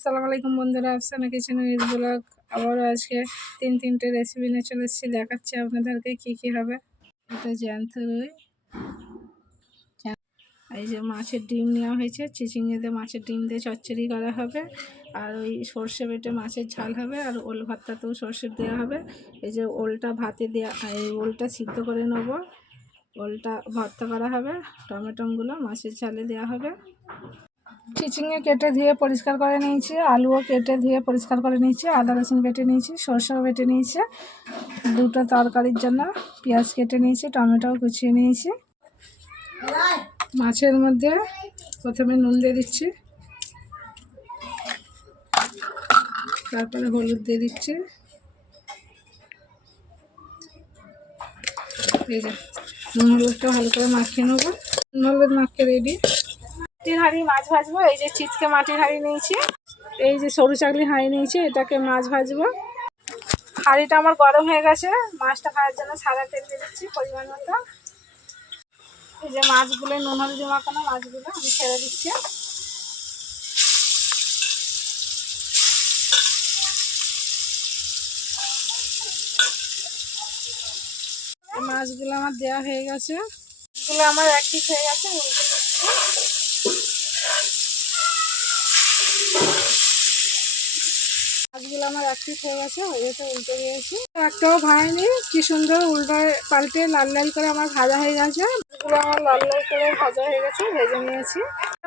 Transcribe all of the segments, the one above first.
আসসালামু আলাইকুম বন্ধুরা, আফসানা কিচেন উইথ ব্লগ আবারও আজকে তিনটে রেসিপি নিয়ে চলে এসেছি। দেখাচ্ছি আপনাদেরকে কি হবে। এটা জ্যান্ত রুই, এই যে মাছের ডিম নেওয়া হয়েছে, চিচিঙ্গেতে মাছের ডিম দিয়ে চচ্চড়ি করা হবে, আর ওই সর্ষে বেটে মাছের ঝাল হবে, আর ওল ভর্তাতেও সর্ষে দেওয়া হবে। এই যে ওলটা ভাতে দেওয়া, এই ওলটা সিদ্ধ করে নেবো, ওলটা ভর্তা করা হবে, টমেটোগুলো মাছের ঝালে দেওয়া হবে। চিচিঙ্গে কেটে ধুয়ে পরিষ্কার করে নিয়েছি, আলুও কেটে ধুয়ে পরিষ্কার করে নিয়েছি, আদা রসুন বেটে নিয়েছি, সরষেও বেটে নিয়েছি, দুটো তরকারির জন্য পেঁয়াজ কেটে নিয়েছি, টমেটোও কুচিয়ে নিয়েছি। মাছের মধ্যে প্রথমে নুন দিয়ে দিচ্ছি, তারপরে হলুদ দিয়ে দিচ্ছি। এই যে নুন হলুদটা ভালো করে মাখিয়ে নেবো। নুন হলুদ মাখিয়ে রেডি। মাটির হাঁড়ি মাছ ভাজবো। এই যে চিটকে মাটির হাঁড়ি নিয়েছি, এই যে সরু চাকলি হাঁড়ি নিয়েছি, এটাকে মাছ ভাজবো। হাঁড়িটা আমার গরম হয়ে গেছে, মাছটা ভাজার জন্য সাদা তেল দিয়ে দিচ্ছি পরিমাণ মতো। এই যে মাছগুলো নুন হলুদ মাখানো মাছগুলো আমি ছেড়ে দিচ্ছি। মাছগুলো আমার দেওয়া হয়ে গেছে, মাছগুলো আমার এক পিস হয়ে গেছে, উল্টে দিচ্ছি। মাছগুলো আমার এক পিস হয়ে গেছে, উল্টে দিয়েছি। একটাও ভাঙেনি, কি সুন্দর উল্টায় পাল্টে লাল লাল করে আমার ভাজা হয়ে গেছে। মাছগুলো আমার লাল লাল করে ভাজা হয়ে গেছে, ভেজে নিয়েছি।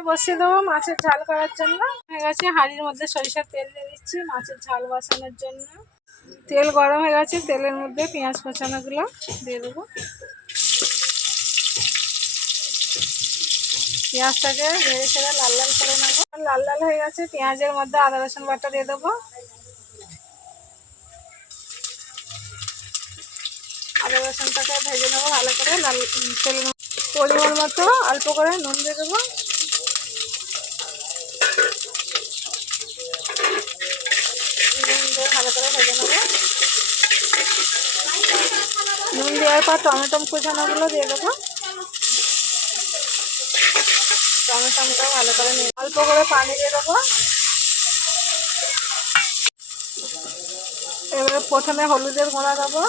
বসিয়ে দেবো মাছের ঝাল করার জন্য। হয়ে গেছে, হাঁড়ির মধ্যে সরিষার তেল দিয়ে দিচ্ছি মাছের ঝাল বসানোর জন্য। তেল গরম হয়ে গেছে, তেলের মধ্যে পেঁয়াজ কোচানোগুলো দিয়ে দেবো। পেঁয়াজটাকে ভেজে ছেড়ে লাল লাল করে নেবো। লাল লাল হয়ে গেছে, পেঁয়াজের মধ্যে আদা রসুন বাটা দিয়ে দেবো। আদা রসুনটাকে ভেজে নেবো ভালো করে, লাল তেল পরিমাণ মতো অল্প করে নুন দিয়ে দেবো। ভালো করে ভেজে নেবো। নুন দেওয়ার পর টমেটো কুচানোগুলো দিয়ে দেবো। টমেটোটাও ভালো করে নিয়ে অল্প করে পানি দিয়ে দেবো। এবারে প্রথমে হলুদের গুঁড়া দেবো,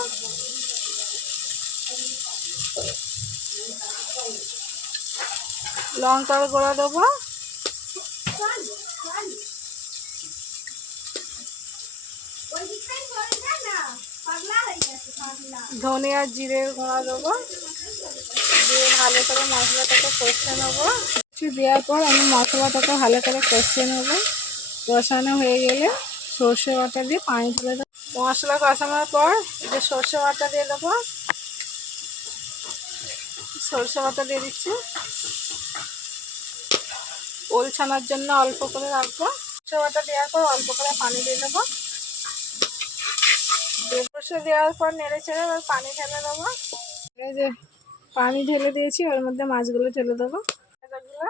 লঙ্কার গুঁড়া দেবো, ধনিয়া জিরের গুঁড়া দেবো, দিয়ে ভালো করে মশলাটাকে কষিয়ে নেবো। কিছু দেওয়ার পর আমি মশলাটাকে ভালো করে কষিয়ে নেবো। কষানো হয়ে গেলে সর্ষে বাটা দিয়ে পানি ঢেলে দেবো। মশলা কষানোর পর যে সর্ষে বাটা দিয়ে দেবো, সর্ষে বাটা দিয়ে দিচ্ছি। ওল ছানার জন্য অল্প করে রাখবো। সর্ষে বাটা দেওয়ার পর অল্প করে পানি দিয়ে দেবো। সর্ষে দেওয়ার পর নেড়ে চেড়ে এবার পানি ঢেলে দেবো। এই যে পানি ঢেলে দিয়েছি, ওর মধ্যে মাছগুলো ঢেলে দেবো। মাছগুলো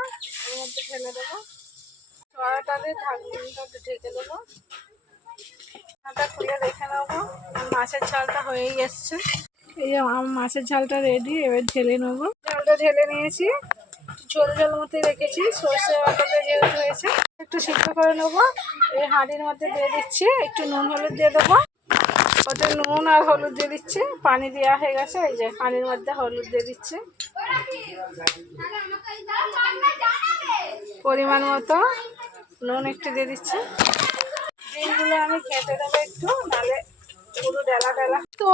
ওর মধ্যে ঢেলে দেবো। কড়াটা দিয়ে ঢাকনিটা ঢেকে দেবো। ঢাকনাটা খুলে দেখে নেবো। মাছের ঝালটা হয়েই এসছে। এই যে আমার মাছের ঝালটা রেডি, এবার ঢেলে নেবো। ঝালটা ঢেলে নিয়েছি, ঝোল ঝোল মতো রেখেছি। সর্ষে বাটাতে যেহেতু হয়েছে, একটু সিদ্ধ করে নেবো। এই হাঁড়ির মধ্যে দিয়ে দিচ্ছি, একটু নুন হলুদ দিয়ে দেবো। ওতে নুন আর হলুদ দিয়ে দিচ্ছি। পানি দেওয়া হয়ে গেছে, এই যে হাঁড়ির মধ্যে হলুদ দিয়ে দিচ্ছি পরিমাণ মতো, নুন একটু দিয়ে দিচ্ছি। ডিমগুলো আমি খেতে দেবো একটু, নাহলে পুরো ডেলা ডেলা। তো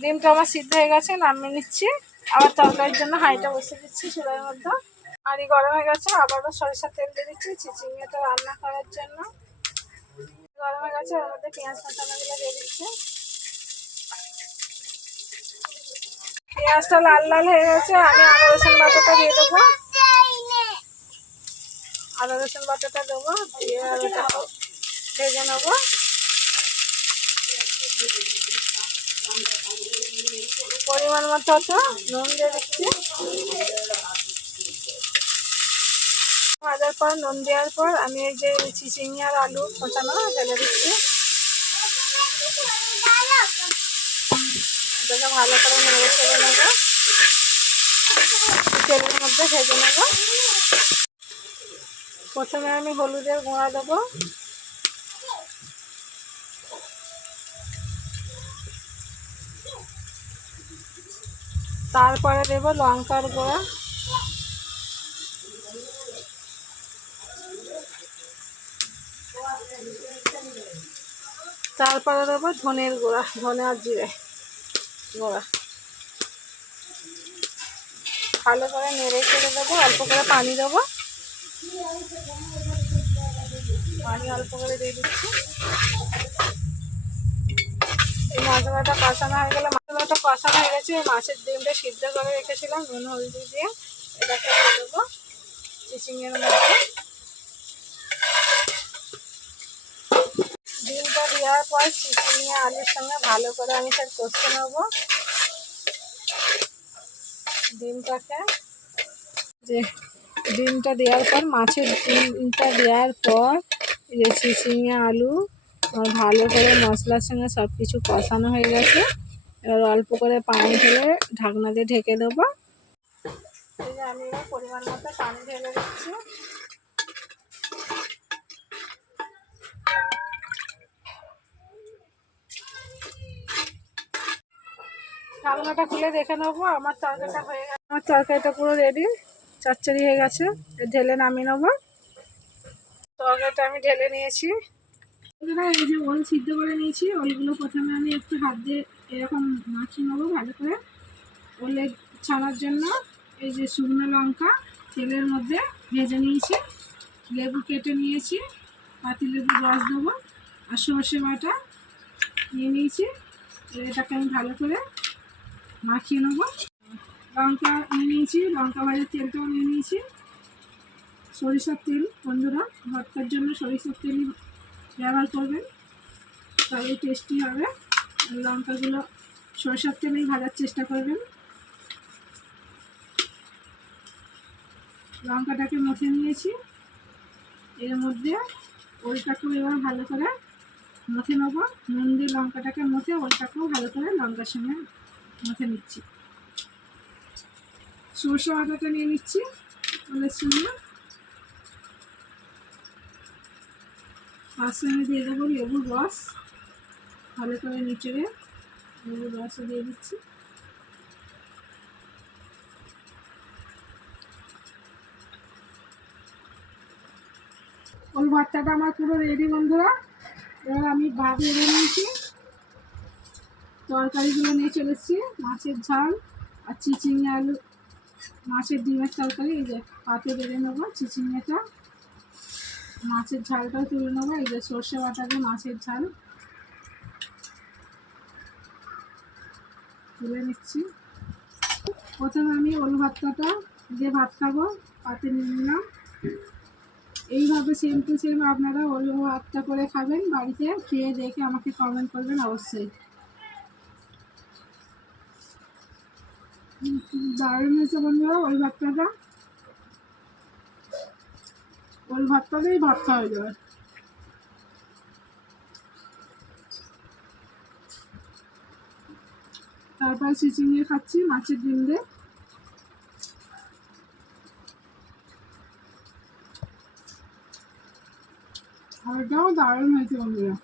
ডিমটা আমার সিদ্ধ হয়ে গেছে, নামিয়ে নিচ্ছি। আবার তরকারির জন্য হাঁড়িটা বসিয়ে দিচ্ছি চুলার মধ্যে। হাঁড়ি গরম হয়ে গেছে, আবারও সরিষার তেল দিয়ে দিচ্ছি চিচিঙ্গাটা রান্না করার জন্য। গরম হয়ে গেছে, ওর মধ্যে পেঁয়াজ কাঁচাগুলো দিয়ে দিচ্ছি। পেঁয়াজটা লাল লাল হয়ে গেছে, আমি আদা রসুন বাটাটা দিয়ে দেবো। আদা রসুন বাটাটা দেবো, দিয়ে ওটা ভেজে নেবো। পরিমাণ মতো নুন দিয়ে দিচ্ছি। ভাজার পর নুন দেওয়ার পর আমি এই যে চিচিঙ্গা আর আলু কোচানো ঢেলে দিচ্ছি। এটাকে ভালো করে নেড়ে চেড়ে নেবো, তেলের মধ্যে ভেজে নেবো। প্রথমে আমি হলুদের গুঁড়া দেবো, তারপরে দেবো লঙ্কার গুঁড়া, তারপরে দেবো ধনের গুঁড়া, ধনে আর জিরে গুঁড়া। ভালো করে নেড়ে চেড়ে দেবো, অল্প করে পানি দেবো, পানি অল্প করে দিয়ে দিচ্ছি। এই মশলাটা কষানো হয়ে গেলে, মশলাটা কষানো হয়ে গেছে, মাছের ডিমটা সিদ্ধ করে রেখেছিলাম নুন হলদি দিয়ে, এটাকে দিয়ে দেবো চিচিংয়ের মধ্যে। ডিমটা দেওয়ার পর চিচিং আলুর সঙ্গে ভালো করে আমি সব কষে নেবো ডিমটাকে। যে ডিমটা দেওয়ার পর, মাছের ডিমটা দেওয়ার পর এই যে চিচিঙে আলু ভালো করে মশলার সঙ্গে সব কিছু কষানো হয়ে গেছে। এবার অল্প করে পানি ঢেলে ঢাকনা দিয়ে ঢেকে দেবো। এই যে আমি এবার পরিমাণ মতো পানি ঢেলে দিচ্ছি। ঢাকনাটা খুলে দেখে নেবো আমার তরকারিটা হয়ে গেছে। আমার তরকারিটা পুরো রেডি, চচ্চড়ি হয়ে গেছে। ঢেলে নামিয়ে নেবো। তরকারিটা আমি ঢেলে নিয়েছি। এই যে ওল সিদ্ধ করে নিয়েছি, ওলগুলো প্রথমে আমি একটু হাত দিয়ে এরকম মাখিয়ে নেবো ভালো করে। ওলে ছানার জন্য এই যে শুকনো লঙ্কা তেলের মধ্যে ভেজে নিয়েছি, লেবু কেটে নিয়েছি, পাতিলেবু রস দেবো, আর সর্ষে বাটা নিয়ে নিয়েছি। এটাকে আমি ভালো করে মাখিয়ে নেবো। লঙ্কা নিয়ে নিয়েছি, লঙ্কা ভাজার তেলটাও নিয়ে নিয়েছি। সরিষার তেল, বন্ধুরা ভর্তার জন্য সরিষার তেল ব্যবহার করবেন, তবে টেস্টি হবে। লঙ্কাগুলো সরিষার তেলেই ভাজার চেষ্টা করবেন। লঙ্কাটাকে মথে নিয়েছি, এর মধ্যে ওলটাকেও এবার ভালো করে মথে নেবো। নুন দিয়ে লঙ্কাটাকে মথে ওলটাকেও ভালো করে লঙ্কার সঙ্গে মথে নিচ্ছি। সরষে বাটাটা নিয়ে নিচ্ছি ওলের সঙ্গে, তার সঙ্গে দিয়ে দেবো লেবুর রস, ভালো করে নিচড়ে লেবুর রসও দিয়ে দিচ্ছি। ওল ভর্তাটা আমার পুরো রেডি বন্ধুরা। এবার আমি ভাত বেড়ে নিয়েছি, তরকারিগুলো নিয়ে চলে এসেছি। মাছের ঝাল আর চিচিঙে আলু, মাছের ডিমের তরকারি। এই যে পাতে বেড়ে নেবো চিচিঙেটা, মাছের ঝালটাও তুলে নেবো। এই যে সর্ষে বাটা দিয়ে মাছের ঝাল তুলে নিচ্ছি। প্রথমে আমি ওল ভর্তাটা দিয়ে ভাত খাবো, পাতে নিয়ে নিলাম। এইভাবে সেম টু সেম আপনারা ওল ভাতটা করে খাবেন বাড়িতে, খেয়ে দেখে আমাকে কমেন্ট করবেন অবশ্যই। দারুণ হয়েছে বন্ধুরা ওল ভর্তাটা, ওল ভর্তাটাই ভর্তা হয়ে যাবে। তারপর চিচিঙে খাচ্ছি মাছের ডিম দিয়ে। আর এটাও দারুণ হয়েছে বন্ধুরা,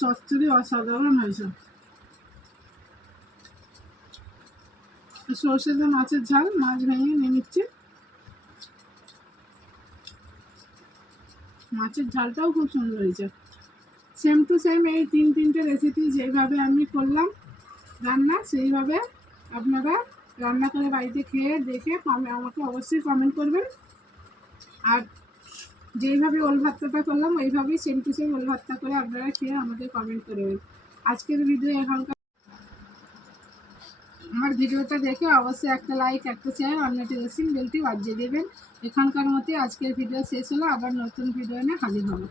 চচ্চড়ি অসাধারণ হয়েছে। সর্ষে দিয়ে মাছের ঝাল, মাছ ভেঙে নিয়ে নিচ্ছি। মাছের ঝালটাও খুব সুন্দর হয়েছে। সেম টু সেম এই তিনটে রেসিপি যেইভাবে আমি করলাম রান্না, সেইভাবে আপনারা রান্না করে বাড়িতে খেয়ে দেখে আমাকে অবশ্যই কমেন্ট করবেন। আর যেইভাবে ওল ভর্তাটা করলাম ওইভাবেই সেম টু সেম ওল ভর্তা করে আপনারা খেয়ে আমাদের কমেন্ট করবেন। আজকের ভিডিও এখানকার, আমার ভিডিওটা দেখে অবশ্যই একটা লাইক, একটা শেয়ার আর নোটিফিকেশন বেলটি বাজিয়ে দেবেন। এখানকার মতো আজকের ভিডিও শেষ হলো, আবার নতুন ভিডিও নিয়ে হাজির হবো।